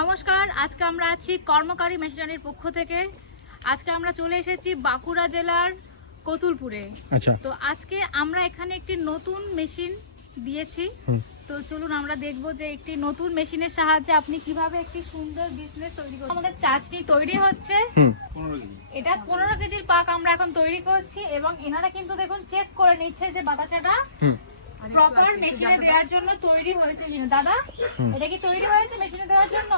নমস্কার, আজকে আমরা আছি কর্মকারী মেশিনারির পক্ষ থেকে। আজকে আমরা চলে এসেছি বাঁকুড়া জেলার কতুলপুরে। আচ্ছা, তো আজকে আমরা এখানে একটি নতুন মেশিন দিয়েছি। তো চলুন আমরা দেখব যে একটি নতুন মেশিনের সাহায্যে আপনি কিভাবে একটি সুন্দর বিজনেস তৈরি করবেন। আমাদের চাটনি তৈরি হচ্ছে, এটা 15 কেজির পাক আমরা এখন তৈরি করছি এবং এনারা কিন্তু দেখুন চেক করে নিচ্ছে যে বাতাসাটা প্রপার মেশিনে দেওয়ার জন্য তৈরি হয়েছে কিনা। দাদা, এটা কি তৈরি হয়েছে মেশিনে দেওয়ার জন্য?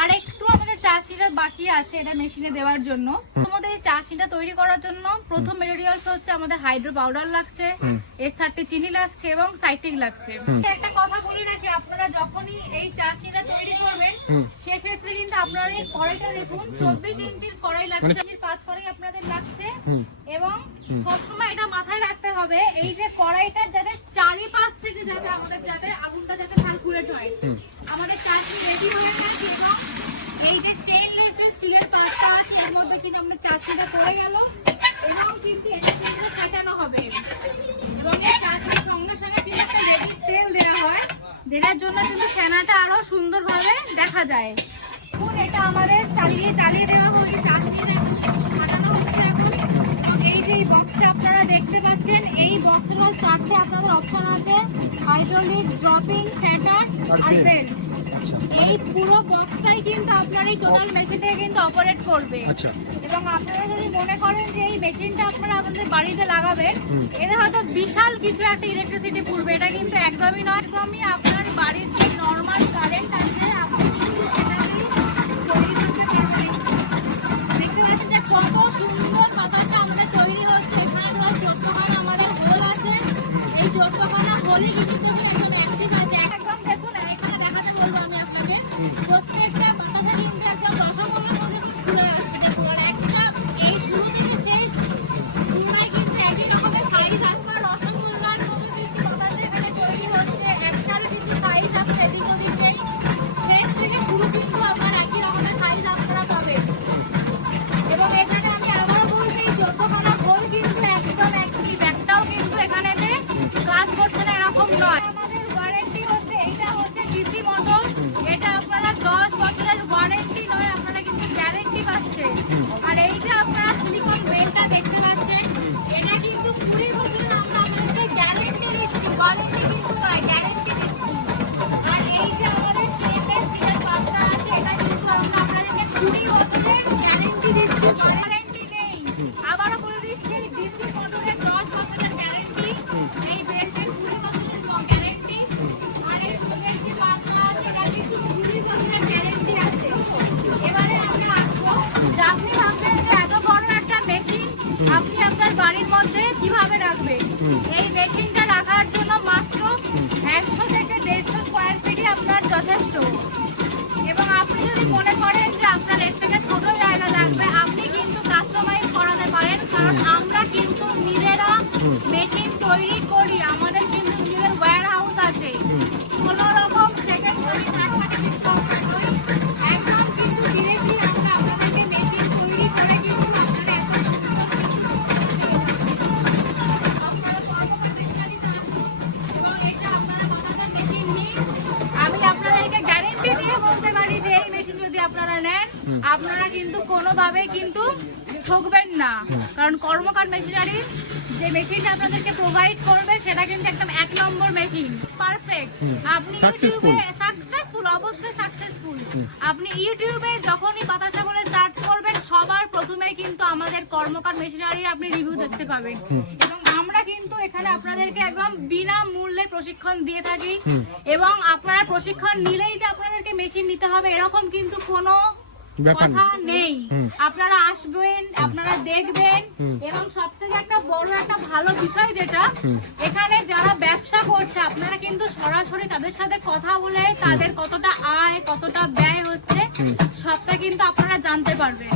আর একটু আমাদের চাটনিটা বাকি আছে এটা মেশিনে দেওয়ার জন্য। আমাদের এই চাটনিটা তৈরি করার জন্য প্রথম মেটেরিয়ালস হচ্ছে আমাদের হাইড্রো পাউডার লাগছে, S30 চিনি লাগছে এবং সাইট্রিক লাগছে। একটা কথা বলে রাখি, আপনারা যখনই এই চাটনিটা তৈরি করবেন সেক্ষেত্রে কিন্তু আপনারা এই কড়াইটা দেখুন 24 ইঞ্চির কড়াই লাগছে, পাত কড়াই আপনাদের লাগছে। এবং সবসময় এটা মাথায় রাখতে হবে এই যে কড়াইটা যাতে চারিপাশ থেকে যাতে আমাদের যাতে আগুনটা যাতে সার্কুলেট হয়, আমাদের চাটনি রেডি হয়ে গেছে। এবং এই যে স্টেনলেস স্টিলের পাত্রটা আছে এর মধ্যে কিন্তু আমাদের চাটনিটা পড়ে গেল এবং কিন্তু এটা কিন্তু ফেটানো হবে এবং এই চাটনির সঙ্গে সঙ্গে কিন্তু একটা রেডি তেল দেওয়া হয়, দেওয়ার জন্য কিন্তু ফেনাটা আরো সুন্দরভাবে দেখা যায়। এখন এটা আমাদের চালিয়ে দেওয়া হচ্ছে, চাটনিটা ফাটানো হচ্ছে এখন। এই যে বক্সটা আপনারা দেখতে পাচ্ছেন, এই বক্সের চারটে আপনাদের অপশন আছে, হাইড্রোলিক, ড্রপিং, ফেটার আর বেল্ট। এই পুরো বক্সটাই কিন্তু আপনার এই টোটাল মেশিনটা কিন্তু অপারেট করবে। এবং আপনারা যদি মনে করেন যে এই মেশিনটা আপনারা আপনাদের বাড়িতে লাগাবেন, এটা হয়তো বিশাল কিছু একটা ইলেকট্রিসিটি পড়বে, এটা কিন্তু একদমই নয়। একদমই আপনার বাড়ির যে নর্মাল কারেন্ট আছে আপনি কিন্তু সেটা দিয়ে তৈরি করতে পারবেন। দেখতে পাচ্ছেন যে কত সুন্দর বাতাসা আমাদের তৈরি হচ্ছে। এখানে প্রায় 14খানা আমাদের হোল আছে, এই 14খানা হোলই কিন্তু একদম অ্যাক্টিভ আছে। একদম দেখুন, এখানে দেখাতে বলবো আমি আপনাকে, প্রত্যেকটা বাতাসা কিন্তু একদম রসগোল্লার মধ্যে ঘুরে আসছে। দেখুন, আর একটা এই শুরু থেকে শেষ পুরোটাই কিন্তু একই রকমের সাইজ আছে, রসগোল্লার মধ্যে কিন্তু বাতাসা এখানে তৈরি হচ্ছে। একটারও কিন্তু সাইজ আছে এদিক ওদিক নেই, শেষ থেকে শুরু কিন্তু আপনার একই রকমের সাইজ আপনারা পাবেন। এবং এখানে আমি আবারও বলছি, 14খানা হোল কিন্তু একদম অ্যাক্টিভ, একটাও কিন্তু এখানে কাজ করছে না এরকম নয়। আমাদের ওয়ারেন্টি হচ্ছে, এটা হচ্ছে ডিসি মোটর, এটা আপনারা 10 বছরের ওয়ারেন্টি নয়, আপনারা কিন্তু গ্যারেন্টি পাচ্ছেন। আর এইটা আপনারা সিলিকন বেলটা দেখতে পাচ্ছেন, এটা কিন্তু 20 বছরের আমরা আপনাদের গ্যারেন্টি দিচ্ছি, ওয়ারেন্টি কিন্তু নয়, গ্যারেন্টি দিচ্ছি। আর এই যে আমাদের স্টেনলেস স্টিলের পাত্র আছে, এটা কিন্তু আমরা আপনাদেরকে 20 বছরের গ্যারেন্টি দিচ্ছি, ওয়ারেন্টি নেই। আবারও বলে দিচ্ছি, ডিসি মোটরের 10 বছরের গ্যারেন্টি, এই বেল্টের 20 বছরের গ্যারেন্টি। আর এই স্টিলের যে পাত্র আছে এটা কিন্তু 20 বছরের গ্যারেন্টি আছে। এবারে আমরা আসবো যে আপনি ভাবছেন যে এত বড় একটা মেশিন আপনি আপনার বাড়ির মধ্যে কিভাবে রাখবেন। এই মেশিনটা রাখার জন্য মাত্র 100 থেকে 150 স্কয়ার ফিটই আপনার যথেষ্ট। এবং আপনি যদি মনে করেন যে আপনার এর থেকে ছোট জায়গা লাগবে, আপনি কিন্তু কাস্টমাইজ করাতে পারেন, কারণ আমরা কিন্তু নিজেরা মেশিন তৈরি করি, আমাদের কিন্তু নিজের ওয়্যার হাউস আছে। কোনো রকম সেকেন্ড হই, থার্ড পার্টি ডিসকাউন্ট হই, একদম কিন্তু ডিরেক্টলি আমরা আপনাদেরকে মেশিন তৈরি করে কিন্তু আপনারা আমি আপনাদেরকে গ্যারেন্টি দিয়ে বলতে পারি যে এই মেশিন যদি আপনারা নেন আপনারা কিন্তু কোনোভাবে কিন্তু ঠকবেন না। কারণ কর্মকার মেশিনারি যে মেশিনটা আপনাদেরকে প্রোভাইড করবে সেটা কিন্তু একদম 1 নম্বর মেশিন, পারফেক্ট। আপনি ইউটিউবে সাকসেসফুল, অবশ্যই সাকসেসফুল। আপনি ইউটিউবে যখনই বাতাসা বলে সার্চ করবেন সবার প্রথমে কিন্তু আমাদের কর্মকার মেশিনারি আপনি রিভিউ দেখতে পাবেন। এবং আমরা কিন্তু এখানে আপনাদেরকে একদম বিনামূল্যে প্রশিক্ষণ দিয়ে থাকি। এবং আপনারা প্রশিক্ষণ নিলেই যে আপনাদেরকে মেশিন নিতে হবে এরকম কিন্তু কোনো কথা নেই। আপনারা আসবেন, আপনারা দেখবেন। এবং সবথেকে একটা বড় একটা ভালো বিষয় যেটা, এখানে যারা ব্যবসা করছে আপনারা কিন্তু সরাসরি তাদের সাথে কথা বলে তাদের কতটা আয় কতটা ব্যয় হচ্ছে সবটা কিন্তু আপনারা জানতে পারবেন।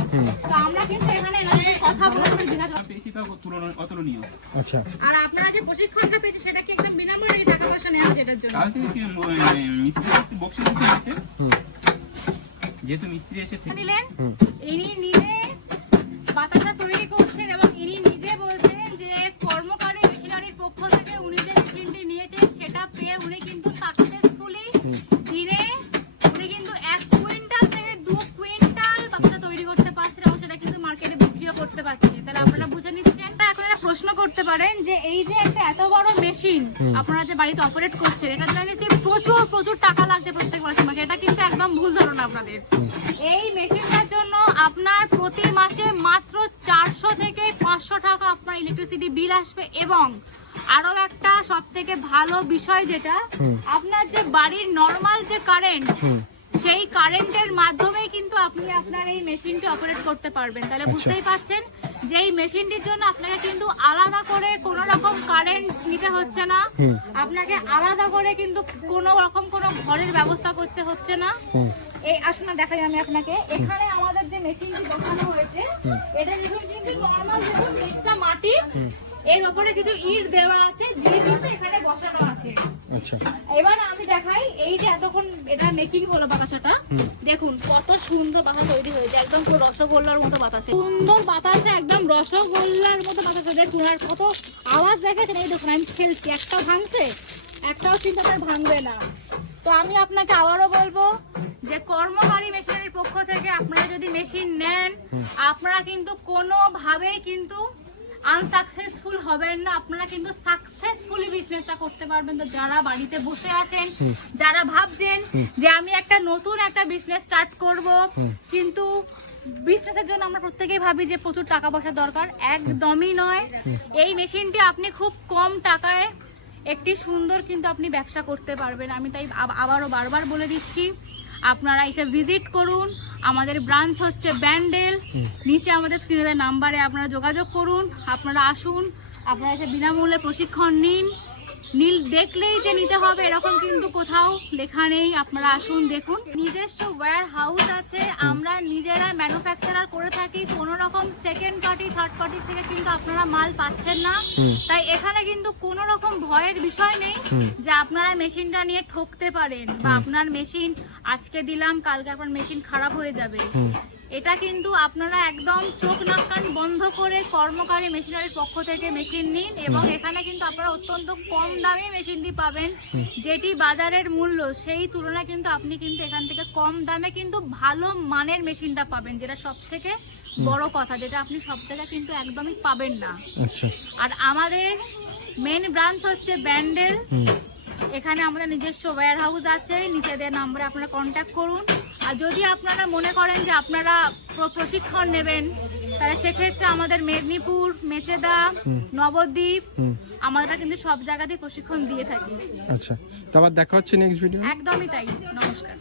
তো আমরা কিন্তু এখানে কথা বলে অতুলনীয়। আচ্ছা, আর আপনারা যে প্রশিক্ষণটা পেয়েছে সেটা কি একদম বিনামূল্যে টাকা পয়সা নেওয়া যেটার জন্য? যেহেতু মিস্ত্রি এসে নিলেন, ইনি নিজে বাতাসা তৈরি করছেন এবং ইনি নিজে বলছেন যে কর্মকারী মেশিনারির পক্ষ থেকে উনি যে মেশিনটি নিয়েছেন সেটা পেয়ে উনি কিন্তু সাকসেসফুলি দিনে উনি মেশিন আপনারা যে বাড়িতে অপারেট করছেন, এটার জন্য যে প্রচুর প্রচুর টাকা লাগছে প্রত্যেক মাসে মাসে, এটা কিন্তু একদম ভুল ধারণা আপনাদের। এই মেশিনটার জন্য আপনার প্রতি মাসে মাত্র 400 থেকে 500 টাকা আপনার ইলেকট্রিসিটি বিল আসবে। এবং আরো একটা সব থেকে ভালো বিষয় যেটা, আপনার যে বাড়ির নর্মাল যে কারেন্ট, সেই কারেন্টের মাধ্যমেই কিন্তু আপনি আপনার এই মেশিনটি অপারেট করতে পারবেন। তাহলে বুঝতেই পারছেন যে এই মেশিনটির জন্য আপনাকে কিন্তু আলাদা করে কোনো রকম কারেন্ট নিতে হচ্ছে না, আপনাকে আলাদা করে কিন্তু কোনো রকম কোনো ঘরের ব্যবস্থা করতে হচ্ছে না। এই আসুন না দেখাই আমি আপনাকে, এখানে আমাদের যে মেশিনটি দেখানো হয়েছে, এটা দেখুন কিন্তু নর্মাল দেখুন নিচটা মাটি, এর উপরে কিছু ইট দেওয়া আছে, যে কিন্তু এখানে বসানো আছে। আচ্ছা, এবার আমি দেখাই, এই যে এতক্ষণ এটা মেকিং হলো বাতাসাটা, দেখুন কত সুন্দর বাতাস তৈরি হয়েছে, একদম পুরো রসগোল্লার মতো বাতাসে, সুন্দর বাতাসে একদম রসগোল্লার মতো বাতাসে। দেখুন আর কত আওয়াজ দেখেছেন, এই দেখুন আমি খেলছি, একটাও ভাঙছে, একটাও চিন্তা করে ভাঙবে না। তো আমি আপনাকে আবারও বলবো যে কর্মকারী মেশিনারির পক্ষ থেকে আপনারা যদি মেশিন নেন, আপনারা কিন্তু কোনোভাবেই কিন্তু আনসাকসেসফুল হবেন না, আপনারা কিন্তু সাকসেসফুলি বিজনেসটা করতে পারবেন। তো যারা বাড়িতে বসে আছেন, যারা ভাবছেন যে আমি একটা নতুন একটা বিজনেস স্টার্ট করব, কিন্তু বিজনেসের জন্য আমরা প্রত্যেকেই ভাবি যে প্রচুর টাকা পয়সা দরকার, একদমই নয়। এই মেশিনটি আপনি খুব কম টাকায় একটি সুন্দর কিন্তু আপনি ব্যবসা করতে পারবেন। আমি তাই আবারও বারবার বলে দিচ্ছি, আপনারা এসে ভিজিট করুন। আমাদের ব্রাঞ্চ হচ্ছে ব্যান্ডেল, নিচে আমাদের স্ক্রিনের নাম্বারে আপনারা যোগাযোগ করুন, আপনারা আসুন, আপনারা এসে বিনামূল্যে প্রশিক্ষণ নিন। দেখলেই যে নিতে হবে এরকম কিন্তু কোথাও লেখা নেই, আপনারা আসুন দেখুন। নিজস্ব ওয়্যার হাউস আছে, আমরা নিজেরা ম্যানুফ্যাকচারার করে থাকি, কোনো রকম সেকেন্ড পার্টি থার্ড পার্টি থেকে কিন্তু আপনারা মাল পাচ্ছেন না। তাই এখানে কিন্তু কোনো রকম ভয়ের বিষয় নেই যে আপনারা মেশিনটা নিয়ে ঠকতে পারেন, বা আপনার মেশিন আজকে দিলাম কালকে আপনার মেশিন খারাপ হয়ে যাবে। এটা কিন্তু আপনারা একদম চোখ নাক কান বন্ধ করে কর্মকারী মেশিনারির পক্ষ থেকে মেশিন নিন, এবং এখানে কিন্তু আপনারা অত্যন্ত কম দামে মেশিনটি পাবেন, যেটি বাজারের মূল্য সেই তুলনায় কিন্তু আপনি কিন্তু এখান থেকে কম দামে কিন্তু ভালো মানের মেশিনটা পাবেন, যেটা সব থেকে বড় কথা, যেটা আপনি সব জায়গায় কিন্তু একদমই পাবেন না। আর আমাদের মেন ব্রাঞ্চ হচ্ছে ব্যান্ডেল, এখানে আমাদের নিজস্ব ওয়্যার হাউস আছে, নিচে দেওয়া নাম্বারে আপনারা কন্ট্যাক্ট করুন। আর যদি আপনারা মনে করেন যে আপনারা প্রশিক্ষণ নেবেন, তাহলে সেক্ষেত্রে আমাদের মেদিনীপুর, মেচেদা, নবদ্বীপ, আমরা কিন্তু সব জায়গাতেই প্রশিক্ষণ দিয়ে থাকি। আচ্ছা, তো আবার দেখা হচ্ছে নেক্সট ভিডিও। একদমই তাই, নমস্কার।